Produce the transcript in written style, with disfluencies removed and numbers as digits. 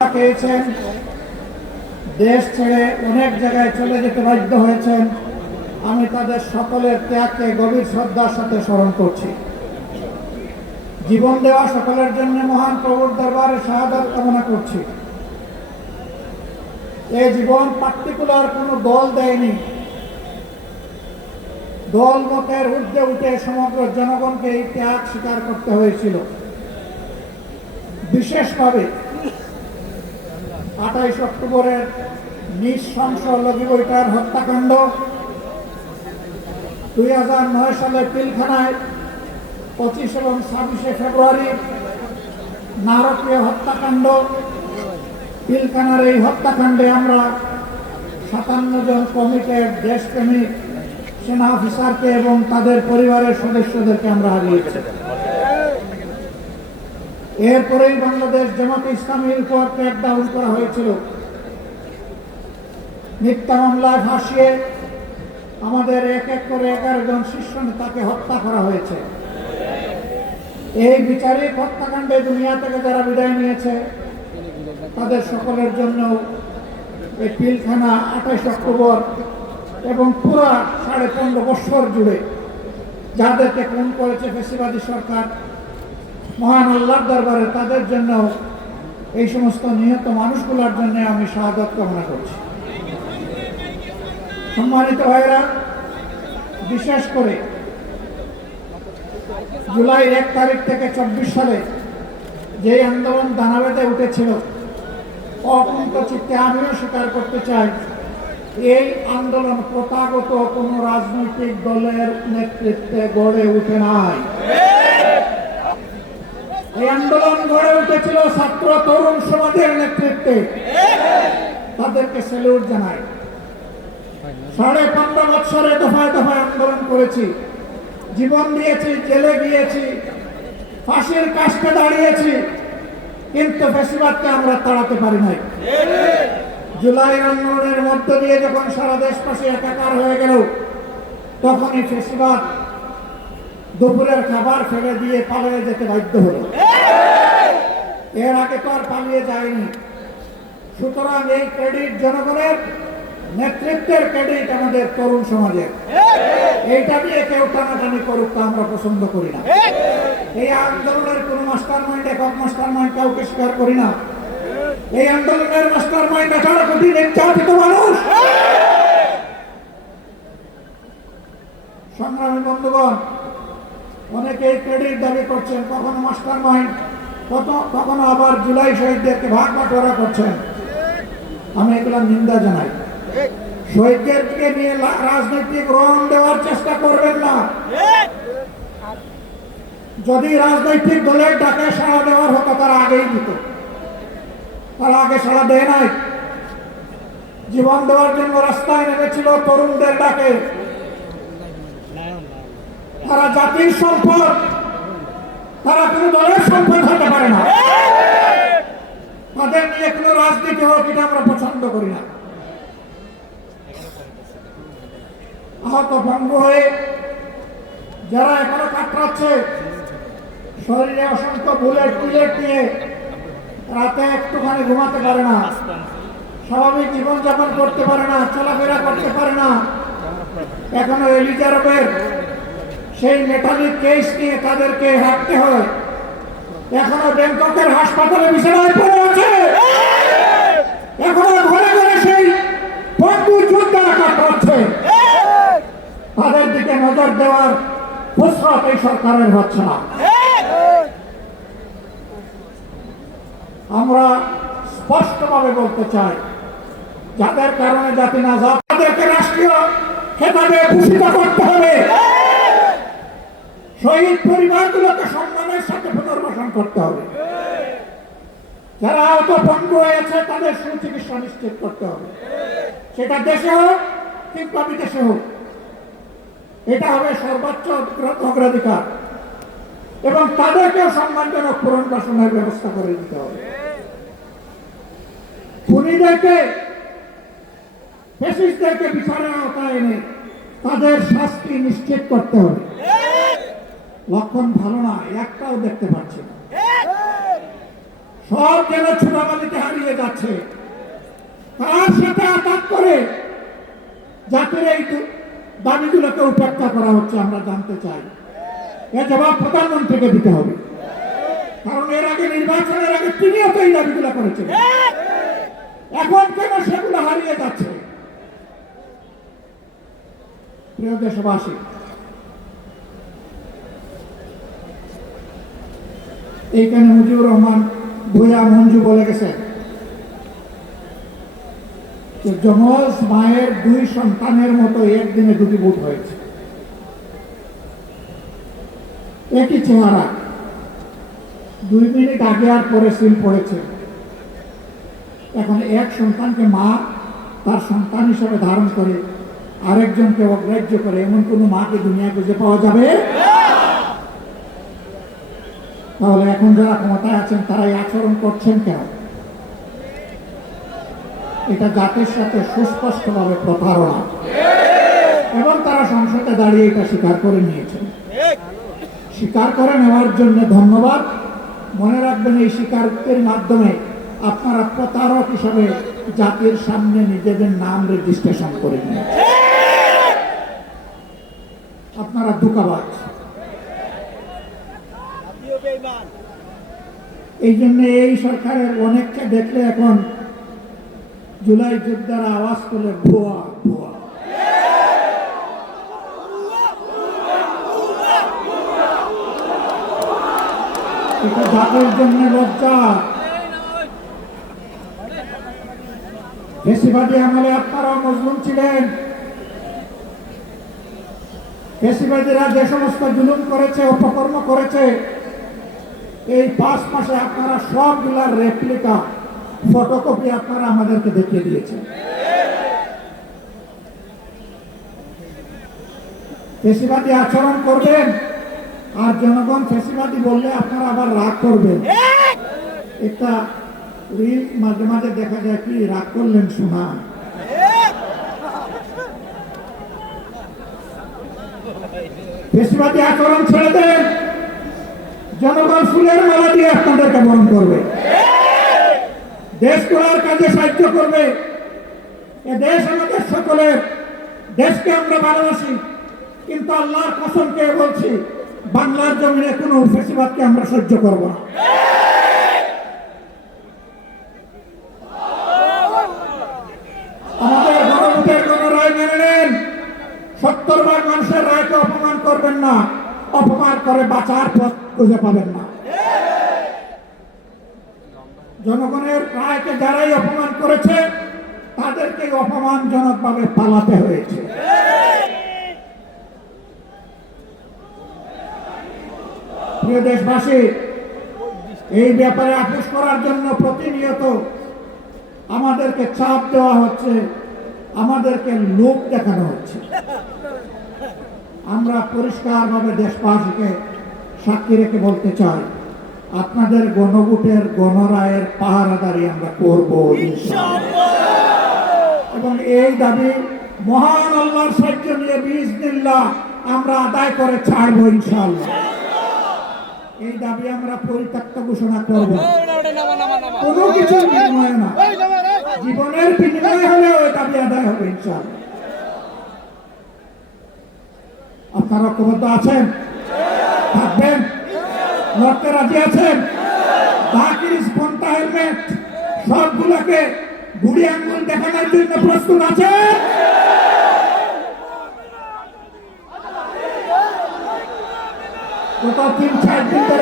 পেয়েছেন, দেশ ছেড়ে অনেক জায়গায় চলে যেতে বাধ্য হয়েছেন। আমি তাদের সকলের ত্যাগকে গভীর শ্রদ্ধার সাথে স্মরণ করছি। জীবন দেওয়া সকলের জন্য মহান প্রভুর দরবারে শাহাদাত কামনা করছি। এই জীবন পার্টিকুলার কোনো দল দেয়নি, দল মতের ঊর্ধ্বে উঠে সমগ্র জনগণকে এই ত্যাগ স্বীকার করতে হয়েছিল। বিশেষভাবে 28 অক্টোবরের নৃশংস লগিবইটার হত্যাকাণ্ড, 2009 সালে পিলখানায় 25 এবং 26 ফেব্রুয়ারি নারকীয় হত্যাকাণ্ড। পিলখানার এই হত্যাকাণ্ডে আমরা 57 জন কমিটেড দেশপ্রেমিক সেনা অফিসারকে এবং তাদের পরিবারের সদস্যদেরকে আমরা হারিয়েছি। এরপরেই বাংলাদেশ জামাতে ইসলামীর উপর ক্র্যাকডাউন করা হয়েছিল। মিথ্যা মামলায় ফাঁসিয়ে আমাদের এক এক করে 11 জন শীর্ষ নেতাকে হত্যা করা হয়েছে। এই বিচারিক হত্যাকাণ্ডে দুনিয়া থেকে যারা বিদায় নিয়েছে তাদের সকলের জন্য এই পিলখানা 28 অক্টোবর এবং পুরা 15.5 বছর জুড়ে যাদেরকে খুন করেছে ফ্যাসিবাদী সরকার, মহান আল্লাহর দরবারে তাদের জন্য, এই সমস্ত নিহত মানুষগুলোর জন্য আমি শাহাদাত কামনা করছি। সম্মানিত ভাইরা, বিশেষ করে জুলাই 1 তারিখ থেকে 24 সালে যে আন্দোলন দানা বেঁধে উঠেছিল, অকুণ্ঠ চিত্তে আমিও স্বীকার করতে চাই, এই আন্দোলন প্রথাগত কোনো রাজনৈতিক দলের নেতৃত্বে গড়ে উঠে নাই। এই আন্দোলন গড়ে উঠেছিল ছাত্র তরুণ সমাজের নেতৃত্বে। তাদেরকে স্যালুট জানাই। 15.5 বছরে দফায় দফায় আন্দোলন করেছি, জীবন দিয়েছি, জেলে গিয়েছি, ফাঁসির কাস্টে দাঁড়িয়েছি, কিন্তু ফ্যাসিবাদকে আমরা তাড়াতে পারি নাই। জুলাই আন্দোলনের মধ্য দিয়ে যখন সারা দেশবাসী একাকার হয়ে গেল, তখনই ফ্যাসিবাদ দুপুরের খাবার ফেলে দিয়ে পালিয়ে যেতে বাধ্য হলো। এর আগে তো আর পালিয়ে যায়নি। সুতরাং এই ক্রেডিট জনগণের, নেতৃত্বের ক্রেডিট আমাদের তরুণ সমাজের। এইটা দিয়ে কেউ টানাটানি করুক তা আমরা পছন্দ করি না। এই আন্দোলনের কোন মাস্টার মাইন্ড, একক মাস্টার মাইন্ড কাউকে স্বীকার করি না। এই আন্দোলনের মাস্টার মাইন্ড 18 কোটি নির্যাতিত মানুষ। সংগ্রামী বন্ধুগণ, অনেকেই ক্রেডিট দাবি করছেন, কখনো মাস্টার মাইন্ড, কখনো আবার জুলাই শহীদদেরকে ভাগ বাটোয়ারা করছেন। আমি এগুলো নিন্দা জানাই। শহীদদেরকে নিয়ে রাজনৈতিক রং দেওয়ার চেষ্টা করবেন না। যদি রাজনৈতিক দলের ডাকে সাড়া দেওয়ার হতো তারা আগেই দিত, তারা আগে সাড়া দেয় নাই। জীবন দেওয়ার জন্য রাস্তায় নেমেছিল তরুণদের ডাকে। তারা জাতির সম্পদ, তারা কোনো দলের সম্পদ হতে পারে না। তাদের নিয়ে কোনো রাজনীতি হোক, এটা আমরা পছন্দ করি না। আহত ভঙ্গ হয়ে যারা এখনো কাতরাচ্ছে, শরীরে অসংখ্য বুলেট নিয়ে রাতে একটুখানি ঘুমাতে পারে না, স্বাভাবিক জীবনযাপন করতে পারে না, চলাফেরা করতে পারে না, এখনো এলিজাবেথের সেই মেটালিক কেস নিয়ে তাদেরকে হাঁটতে হয়, এখনো ব্যাংককের হাসপাতালে বিছানায় পড়ে আছে, এখনো ঘরে ঘরে সেই বন্ধু যোদ্ধারা কাটাচ্ছে। তাদের দিকে নজর দেওয়ার ফুসরত এই সরকারের হচ্ছে না। আমরা স্পষ্টভাবে বলতে চাই, যাদের কারণে জাতি না যাক, তাদেরকে রাষ্ট্রীয় খেতাবে ভূষিত করতে হবে। শহীদ পরিবারগুলোকে সম্মানের সাথে পুনর্বাসন করতে হবে। যারা আহত ভঙ্গ হয়েছে তাদের সুচিকিৎসা নিশ্চিত করতে হবে, সেটা দেশে হোক কিংবা বিদেশে হোক। এটা হবে সর্বোচ্চ অগ্রাধিকার, এবং তাদেরকেও সম্মানজনক পুনর্বাসনের ব্যবস্থা করে দিতে হবে। খুনিদেরকে, ফ্যাসিস্টদেরকে বিচারের আওতায় এনে তাদের শাস্তি নিশ্চিত করতে হবে। লক্ষণ ভালো না, একটাও দেখতে পাচ্ছি না। সব যেন ছোটামালিতে হারিয়ে যাচ্ছে। তার সাথে আঘাত করে জাতির এই দাবিগুলোকে উপেক্ষা করা হচ্ছে, আমরা জানতে চাই। এর জবাব প্রধানমন্ত্রীকে দিতে হবে, কারণ এর আগে নির্বাচনের আগে তিনিও তো এই দাবিগুলো করেছেন। এখন কেন সেগুলো হারিয়ে যাচ্ছে? প্রিয় দেশবাসী, এইখানে মুজিবুর রহমান ভূঁইয়া মঞ্জু বলে গেছেন যে যমজ মায়ের দুই সন্তানের মতো একদিনে দুটি ভোট হয়েছে, একই চেহারা, 2 মিনিট আগে আর পরে সিল পড়েছে। এখন এক সন্তানকে মা তার সন্তান হিসেবে ধারণ করে আরেকজনকে অগ্রাহ্য করে, এমন কোন মাকে দুনিয়া খুঁজে পাওয়া যাবে? তাহলে এখন যারা ক্ষমতায় আছেন তারা এই আচরণ করছেন কেন? এটা জাতির সাথে সুস্পষ্টভাবে প্রতারণা, এবং তারা সংসদে দাঁড়িয়ে এটা স্বীকার করে নিয়েছেন। স্বীকার করে নেওয়ার জন্য ধন্যবাদ। মনে রাখবেন, এই স্বীকারোক্তির মাধ্যমে আপনারা প্রতারক হিসাবে জাতির সামনে নিজেদের নাম রেজিস্ট্রেশন করে নিয়েছেন। আপনারা ধোঁকাবাজ। এই জন্য এই সরকারের অনেককে দেখলে এখন জুলাই যোদ্ধারা আওয়াজ করে ভুয়া ভুয়া। এটা জাতির জন্য লজ্জা। ফেসিবাদী আমলে আপনারা মজলুম ছিলেন। ফেসিবাদীরা যে সমস্ত জুলুম করেছে, অপকর্ম করেছে, এই 5 মাসে আপনারা সবগুলার রেপ্লিকা, ফটোকপি আপনারা আমাদেরকে দেখিয়ে দিয়েছেন। ফেসিবাদী আচরণ করবেন, আর জনগণ ফেসিবাদী বললে আপনারা আবার রাগ করবেন। একটা রিল মাঝে মাঝে দেখা যায়, কি রাগ করলেন শোনা। ফেসিবাদী আচরণ ছেড়ে দেন, জনগণ ফুলের মালা দিয়ে আপনাদেরকে বরণ করবে, দেশ গড়ার কাজে সাহায্য করবে। এ দেশ আমাদের সকলের, দেশকে আমরা ভালোবাসি, কিন্তু আল্লাহর কসমকে বলছি, বাংলার জমিনে কোনো ফেসিবাদকে আমরা সহ্য করব না। আমাদের গণভোটের গণরায় মেনে নেন। 70 ভাগ মানুষের রায়কে অপমান করবেন না, অপমান করে বাঁচার পথ খুঁজে পাবেন না। জনগণের রায়কে যারাই অপমান করেছে তাদেরকে অপমানজনকভাবে পালাতে হয়েছে। প্রিয় দেশবাসী, এই ব্যাপারে আপোষ করার জন্য প্রতিনিয়ত আমাদেরকে চাপ দেওয়া হচ্ছে, আমাদেরকে লোক দেখানো হচ্ছে। আমরা পরিষ্কারভাবে দেশবাসীকে সাক্ষী রেখে বলতে চাই, আপনাদের গণভোটের গণরায়ের পাহারাদারি আমরা করব ইনশাআল্লাহ। এবং এই দাবি মহান আল্লাহর সাহায্য নিয়ে বিইজনিল্লাহ আমরা আদায় করে ছাড়বো ইনশাআল্লাহ। এই দাবি আমরা পরিত্যক্ত ঘোষণা করব, কোনো কিছুর বিনিময়ে না, জীবনের বিনিময়ে হলেও এই দাবি আদায় হবে ইনশাআল্লাহ। আপনারা ঐক্যবদ্ধ আছেন? থাকবেন? লড়তে রাজি আছেন? বাকির স্পন্টা হেলমেট সবগুলোকে বুড়ি আঙ্গুল দেখানোর জন্য প্রস্তুত আছে? গত 3-4 দিন ধরে